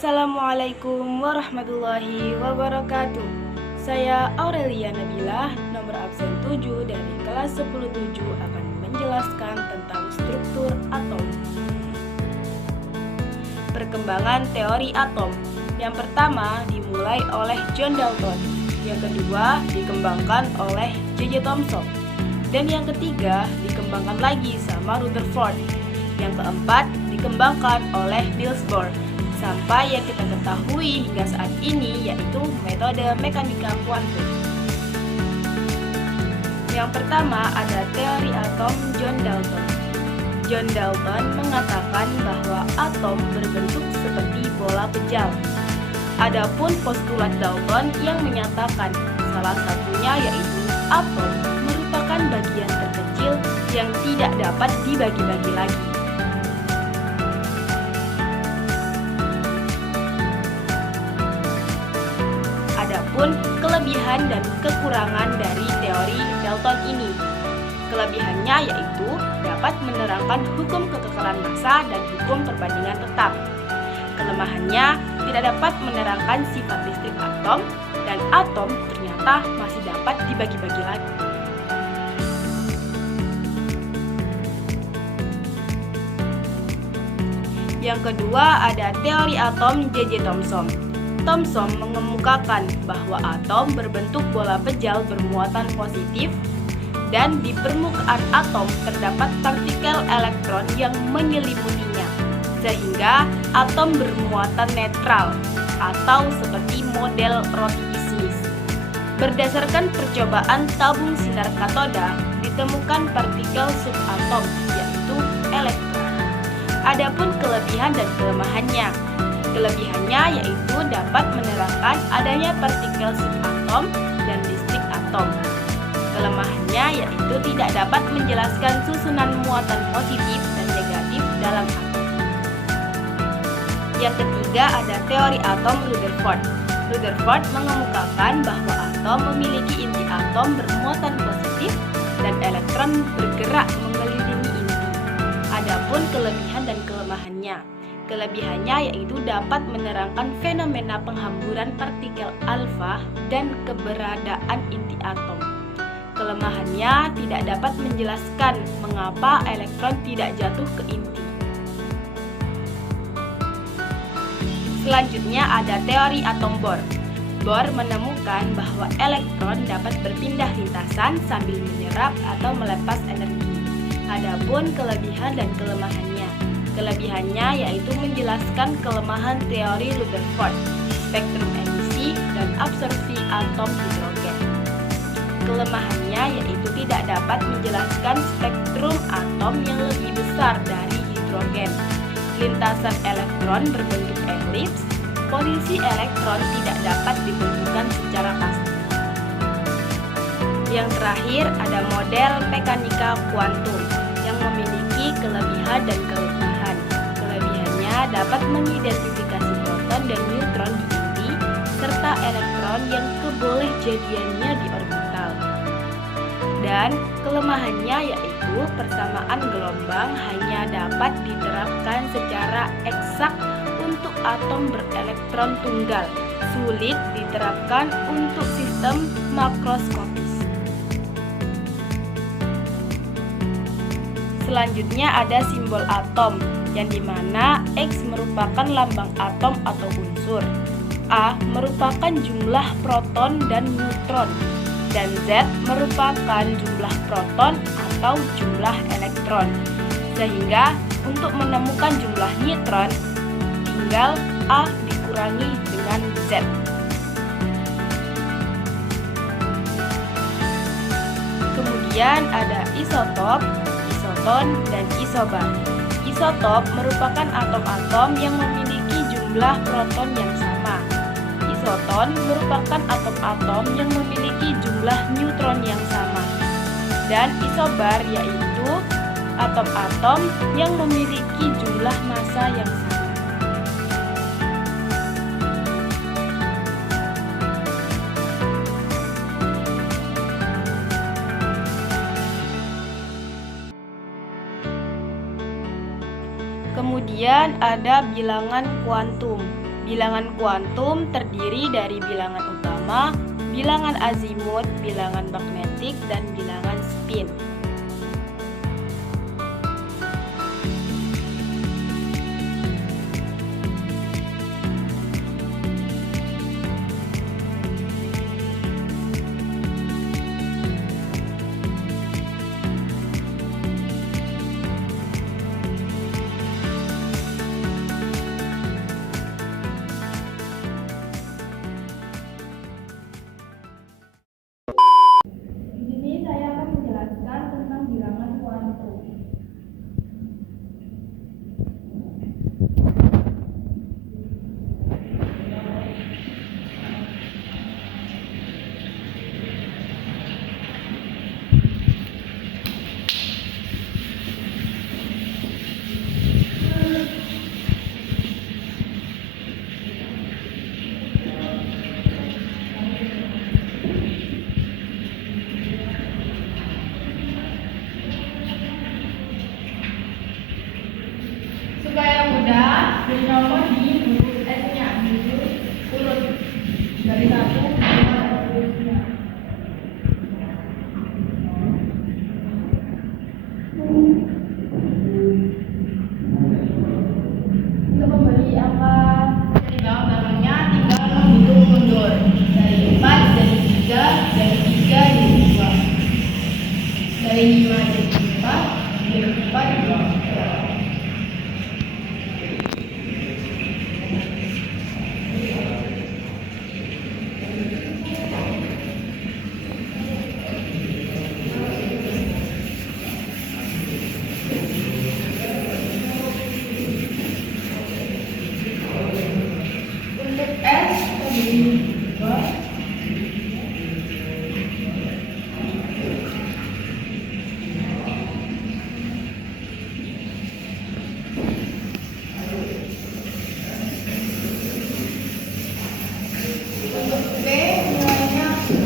Assalamualaikum warahmatullahi wabarakatuh. Saya Aurelia Nabilah, nomor absen 7 dari kelas 107 akan menjelaskan tentang struktur atom. Perkembangan teori atom. Yang pertama dimulai oleh John Dalton, yang kedua dikembangkan oleh J.J. Thomson, dan yang ketiga dikembangkan lagi sama Rutherford. Yang keempat dikembangkan oleh Niels Bohr, sampai yang kita ketahui hingga saat ini yaitu metode mekanika kuantum. Yang pertama ada teori atom John Dalton. John Dalton mengatakan bahwa atom berbentuk seperti bola pejal. Adapun postulat Dalton yang menyatakan salah satunya yaitu atom merupakan bagian terkecil yang tidak dapat dibagi-bagi lagi. Adapun kelebihan dan kekurangan dari teori Dalton ini. Kelebihannya yaitu dapat menerangkan hukum kekekalan massa dan hukum perbandingan tetap. Kelemahannya tidak dapat menerangkan sifat listrik atom, dan atom ternyata masih dapat dibagi-bagi lagi. Yang kedua ada teori atom J.J. Thomson. Thomson mengemukakan bahwa atom berbentuk bola pejal bermuatan positif, dan di permukaan atom terdapat partikel elektron yang menyelimutinya, sehingga atom bermuatan netral atau seperti model roti kismis. Berdasarkan percobaan tabung sinar katoda, ditemukan partikel subatom yaitu elektron. Adapun kelebihan dan kelemahannya. Kelebihannya yaitu dapat menerangkan adanya partikel subatom dan listrik atom. Kelemahannya yaitu tidak dapat menjelaskan susunan muatan positif dan negatif dalam atom. Yang ketiga ada teori atom Rutherford. Rutherford mengemukakan bahwa atom memiliki inti atom bermuatan positif dan elektron bergerak mengelilingi inti. Adapun kelebihan dan kelemahannya. Kelebihannya yaitu dapat menerangkan fenomena penghamburan partikel alfa dan keberadaan inti atom. Kelemahannya tidak dapat menjelaskan mengapa elektron tidak jatuh ke inti. Selanjutnya ada teori atom Bohr. Bohr menemukan bahwa elektron dapat berpindah lintasan sambil menyerap atau melepas energi. Adapun kelebihan dan kelemahannya. Kelebihannya yaitu menjelaskan kelemahan teori Rutherford, spektrum emisi dan absorpsi atom hidrogen. Kelemahannya yaitu tidak dapat menjelaskan spektrum atom yang lebih besar dari hidrogen. Lintasan elektron berbentuk elips, posisi elektron tidak dapat ditentukan secara pasti. Yang terakhir ada model mekanika kuantum yang memiliki kelebihan dan kelemahan. Kelebihannya dapat mengidentifikasi proton dan neutron di inti, serta elektron yang kebolehjadiannya di orbital. Dan kelemahannya yaitu persamaan gelombang hanya dapat diterapkan secara eksak untuk atom berelektron tunggal, sulit diterapkan untuk sistem makroskopis. Selanjutnya ada simbol atom, yang dimana X merupakan lambang atom atau unsur, A merupakan jumlah proton dan neutron, dan Z merupakan jumlah proton atau jumlah elektron. Sehingga untuk menemukan jumlah neutron, tinggal A dikurangi dengan Z. Kemudian ada isotop, isoton, dan isobar. Isotop merupakan atom-atom yang memiliki jumlah proton yang sama. Isoton merupakan atom-atom yang memiliki jumlah neutron yang sama. Dan isobar yaitu atom-atom yang memiliki jumlah massa yang sama. Kemudian ada bilangan kuantum. Bilangan kuantum terdiri dari bilangan utama, bilangan azimut, bilangan magnetik, dan bilangan spin. Di sini saya akan menjelaskan tentang bilangan kuantum. Supaya mudah, beri nomor di huruf S-nya, urut dari 1 ke 2 dan seterusnya. Untuk memberi angka di belakangnya, tinggal menghitung mundur dari 4 jadi 3, dari 3 jadi 2, dari 5 jadi 4, dari 4 jadi 2. Untuk S terdiri 2. Untuk P nilainya 6.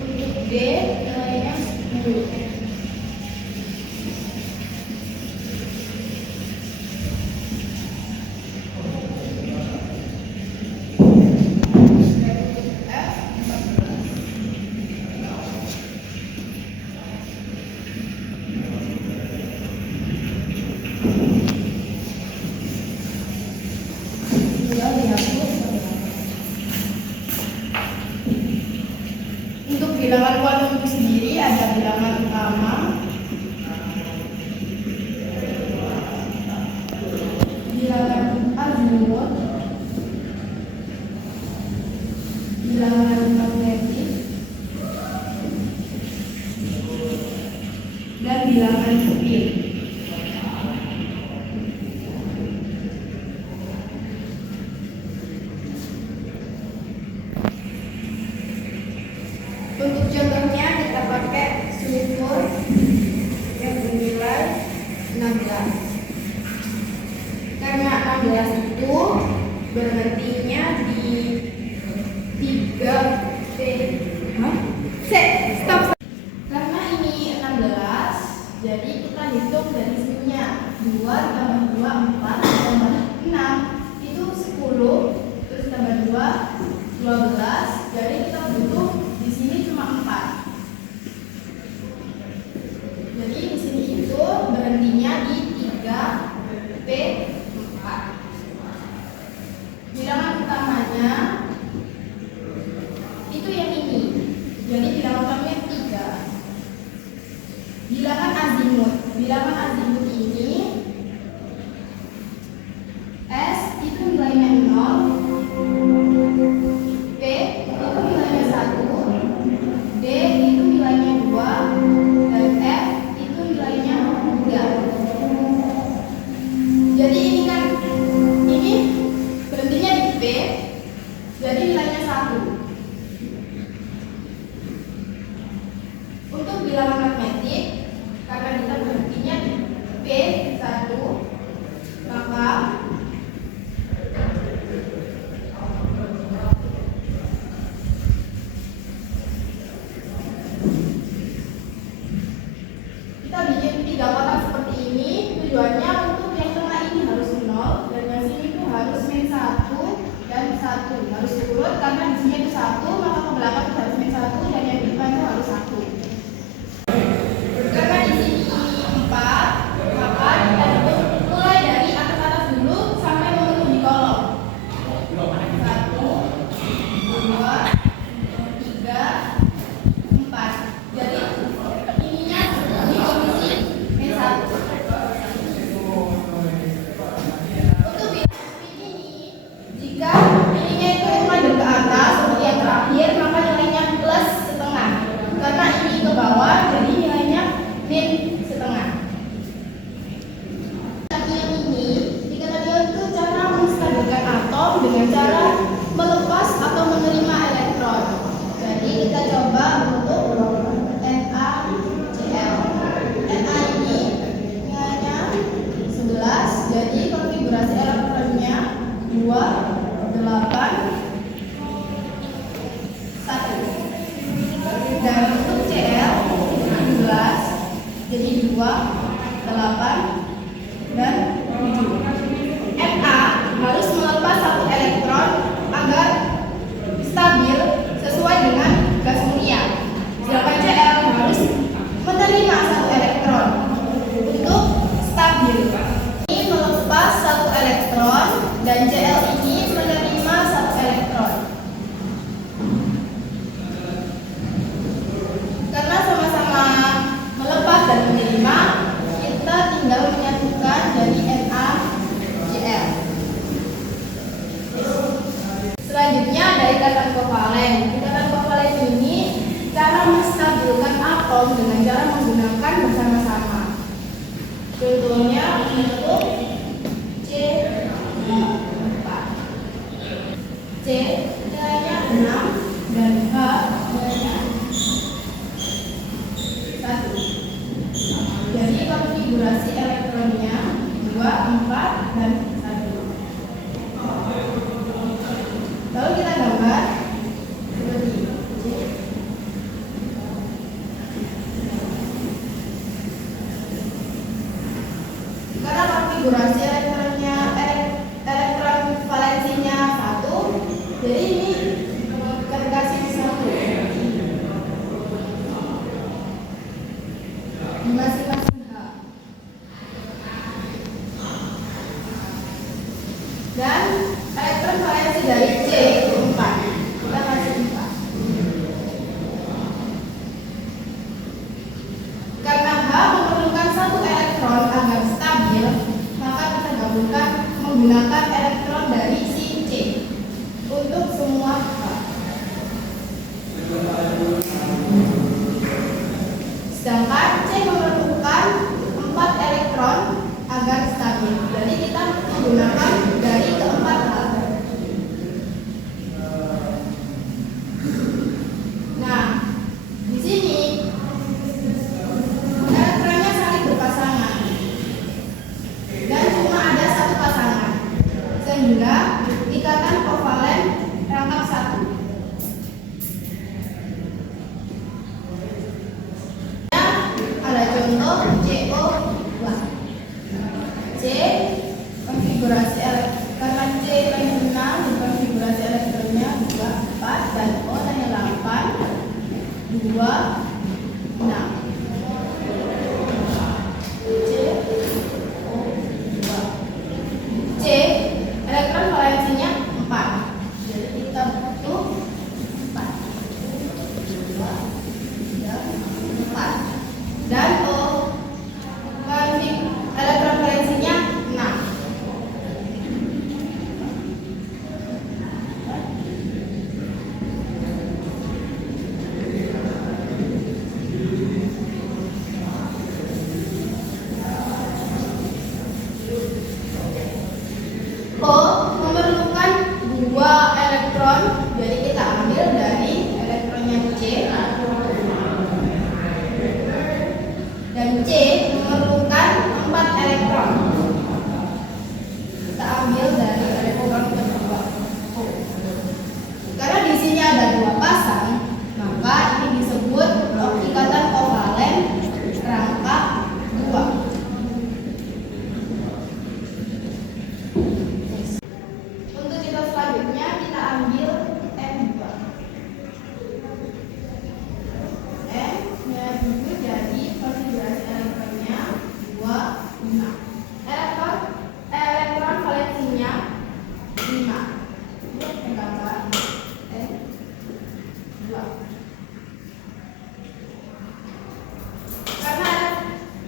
Untuk D nilainya 10. Untuk bilangan kuantum itu sendiri ada bilangan utama, bilangan azimut, bilangan magnetik, dan bilangan spin. Untuk contohnya kita pakai sulfur yang bernilai 16. Karena 16 itu berhentinya di 3 stop. Karena ini 16, jadi kita hitung dari sininya. 2 tambah 2 4 tambah 6 itu 10, terus tambah 2 12. Jadi kita butuh di sini cuma 4. Jadi di sini itu berhentinya di 3P4. Bilangan utamanya itu yang ini. Jadi bilangan utamanya 3. Bilangan azimut. Bilangan azimut ini S itu nilainya 0, P itu nilainya 1, D itu nilainya 2, dan F itu nilainya 3. Jadi ini kan, ini berhentinya di P, jadi nilainya 1. Untuk bilangan magnetik, karena kita berhentinya di 8, dan 7. Na harus melepas satu elektron agar stabil sesuai dengan gas mulia. Sedangkan Cl harus menerima satu elektron untuk stabil. Ini melepas satu elektron dan Cl ini menerima satu elektron. Karena sama-sama melepas dan menerima, kita tinggal menyatukan dari NaCl. Selanjutnya ada ikatan kovalen. Ikatan kovalen ini cara menstabilkan atom dengan cara menggunakan bersama-sama. Contohnya untuk C4. C nilainya 6 dan H nilainya 1. Jadi konfigurasi elektronnya 2, 4, dan 1. Lalu kita gambar seperti C. Karena konfigurasi elektronnya elektron valensinya 1, jadi ini kasih 1 di masing-masing H. Dan elektron valensi dari C itu 4. Kita kasih 4. Karena H memerlukan satu elektron agar stabil, maka kita gabungkan menggunakan elektron dari si C untuk semua H. Sedangkan C memerlukan 4 elektron agar stabil. Jadi kita menggunakan dari keempat H. Nah, di sini elektronnya saling berpasangan dan cuma ada satu pasangan, sehingga ikatan kovalen rangkap 1. Ada contoh CO2. C konfigurasi karena C nilainya 6 dan konfigurasi elektronnya 2, 4, dan O nilainya 8, 2, 6. C elektron valensinya 4. Jadi kita butuh 4. 2, 3, 4. Dan O elektron valensinya 6. O memerlukan 2 elektron, jadi kita ambil dari elektronnya C. Dan C memerlukan 4 elektron. Kita ambil dari elektron kedua. Karena di sini ada 2 pasang, maka ini disebut ikatan kovalen rangkap 2. Untuk contoh selanjutnya kita ambil N2. N-nya 7, jadi konfigurasi elektronnya 2, 6. Elektron valensinya 5. Ini gambar N2. Karena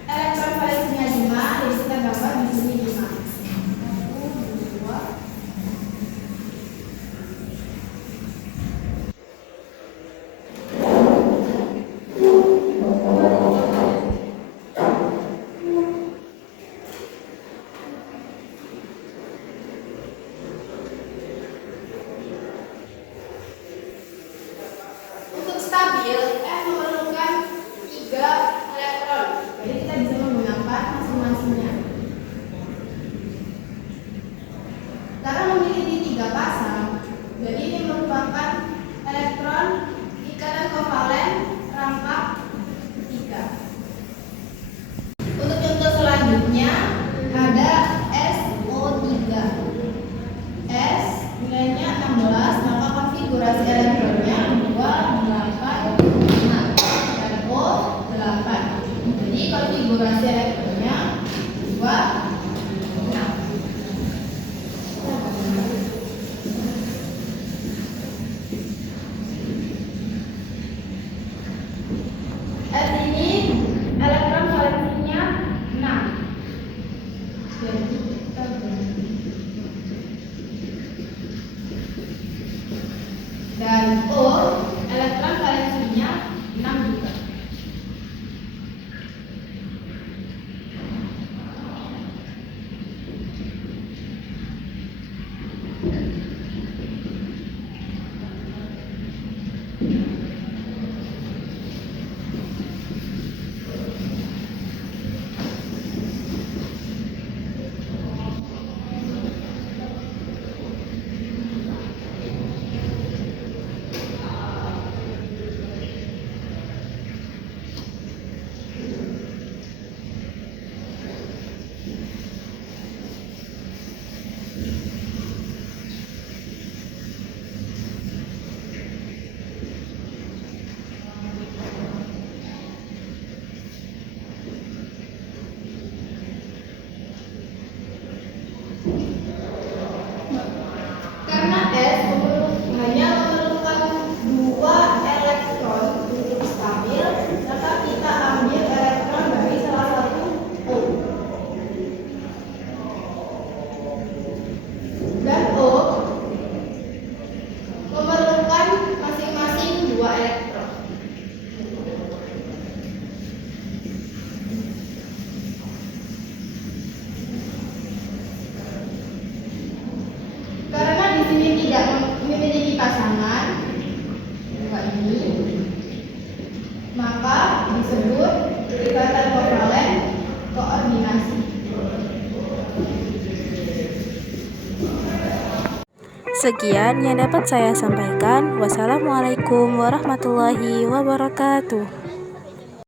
elektron valensinya 5, jadi kita gambar di sini 5. 1, 2. Untuk stabil, F memerlukan 3 elektron. Jadi kita bisa menggunakan masing-masingnya. Karena memiliki 3 pasang, jadi ini merupakan elektron ikatan kovalen rangkap 3. Untuk contoh selanjutnya S ini elektron valensinya 6. Jadi kita dan O elektron valensinya 6 juga. Karena S hanya memerlukan 2 elektron untuk stabil, maka kita ambil elektron dari salah satu O. Dan O memerlukan masing-masing 2 elektron. Karena di sini tidak memiliki pasangan, ini, maka disebut ikatan kovalen koordinasi. Sekian yang dapat saya sampaikan. Wassalamualaikum warahmatullahi wabarakatuh.